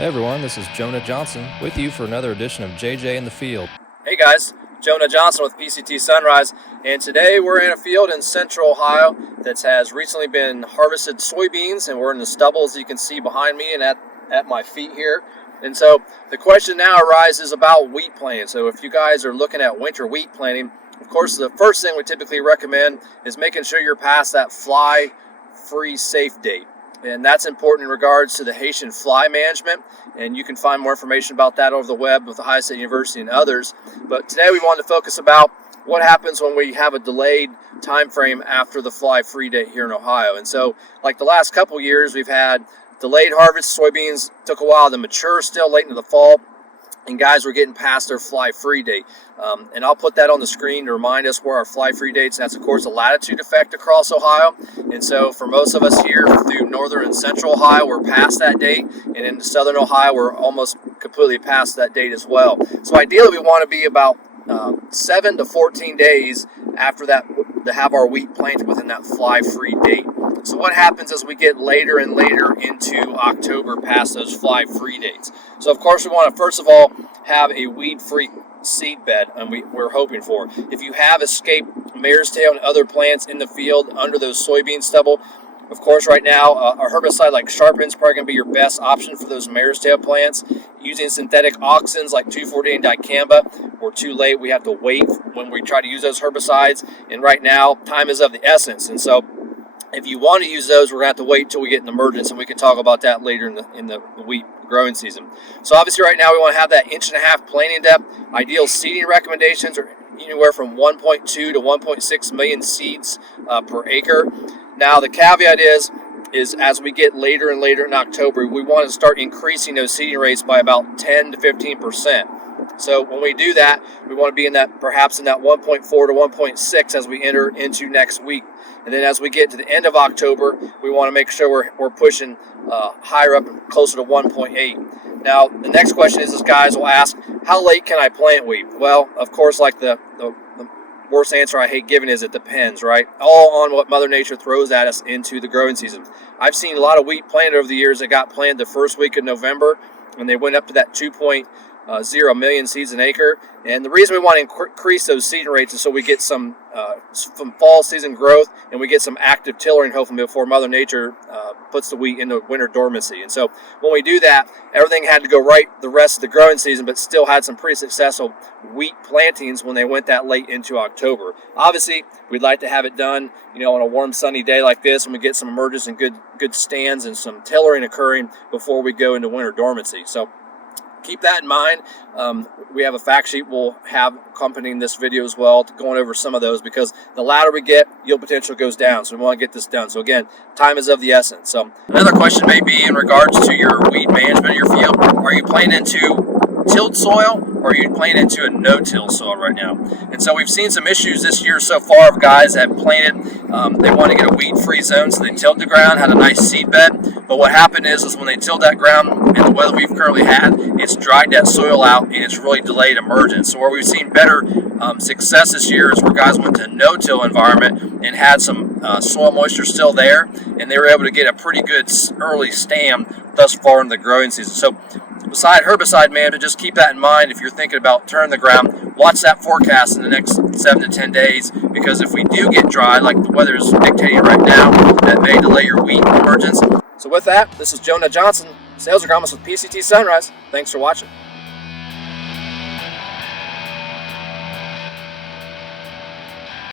Hey everyone, this is Jonah Johnson with you for another edition of JJ in the Field. Hey guys, Jonah Johnson with PCT Sunrise, and today we're in a field in central Ohio that has recently been harvested soybeans, and we're in the stubble as you can see behind me and at my feet here. And so the question now arises about wheat planting. So if you guys are looking at winter wheat planting, of course the first thing we typically recommend is making sure you're past that fly-free safe date. And that's important in regards to the Haitian fly management, and you can find more information about that over the web with Ohio State University and others. But today we wanted to focus about what happens when we have a delayed time frame after the fly-free date here in Ohio. And so, like the last couple years, we've had delayed harvest. Soybeans took a while to mature still late into the fall, and guys were getting past their fly-free date. And I'll put that on the screen to remind us where our fly-free dates. That's, of course, a latitude effect across Ohio. And so for most of us here through northern and central Ohio, we're past that date. And in southern Ohio, we're almost completely past that date as well. So ideally, we want to be about 7 to 14 days after that to have our wheat planted within that fly-free date. So what happens as we get later and later into October past those fly-free dates? So of course we want to first of all have a weed-free seed bed, and we're hoping for. If you have escaped mare's tail and other plants in the field under those soybean stubble, of course right now a herbicide like Sharpen's probably going to be your best option for those mare's tail plants. Using synthetic auxins like 2,4-D and dicamba, we're too late. We have to wait when we try to use those herbicides, and right now time is of the essence. And so if you want to use those, we're going to have to wait until we get an emergence, and we can talk about that later in the wheat growing season. So obviously right now we want to have that 1.5-inch planting depth. Ideal seeding recommendations are anywhere from 1.2 to 1.6 million seeds per acre. Now the caveat is as we get later and later in October, we want to start increasing those seeding rates by about 10 to 15%. So when we do that, we want to be perhaps in that 1.4 to 1.6 as we enter into next week. And then as we get to the end of October, we want to make sure we're pushing higher up, closer to 1.8. Now, the next question is guys will ask, how late can I plant wheat? Well, of course, like the worst answer I hate giving is it depends, right? All on what Mother Nature throws at us into the growing season. I've seen a lot of wheat planted over the years that got planted the first week of November, and they went up to that 2.0 million seeds an acre. And the reason we want to increase those seeding rates is so we get some fall season growth, and we get some active tillering hopefully before Mother Nature puts the wheat into winter dormancy. And so when we do that, everything had to go right the rest of the growing season, but still had some pretty successful wheat plantings when they went that late into October. Obviously, we'd like to have it done, on a warm sunny day like this, when we get some emergence and good stands and some tillering occurring before we go into winter dormancy. So keep that in mind. We have a fact sheet we'll have accompanying this video as well, going over some of those, because the latter we get, yield potential goes down. So we want to get this done. So again, time is of the essence. So another question may be in regards to your weed management of your field. Are you planting into tilled soil, or are you planting into a no-till soil right now? And so we've seen some issues this year so far of guys that have planted, they want to get a weed-free zone, so they tilled the ground, had a nice seed bed, but what happened is when they tilled that ground and the weather we've currently had, it's dried that soil out and it's really delayed emergence. So where we've seen better success this year is where guys went to a no-till environment and had some soil moisture still there, and they were able to get a pretty good early stam thus far in the growing season. So beside herbicide management, just keep that in mind if you're thinking about turning the ground. Watch that forecast in the next 7 to 10 days, because if we do get dry, like the weather is dictating right now, that may delay your wheat emergence. So with that, this is Jonah Johnson, Sales Agronomist with PCT Sunrise. Thanks for watching.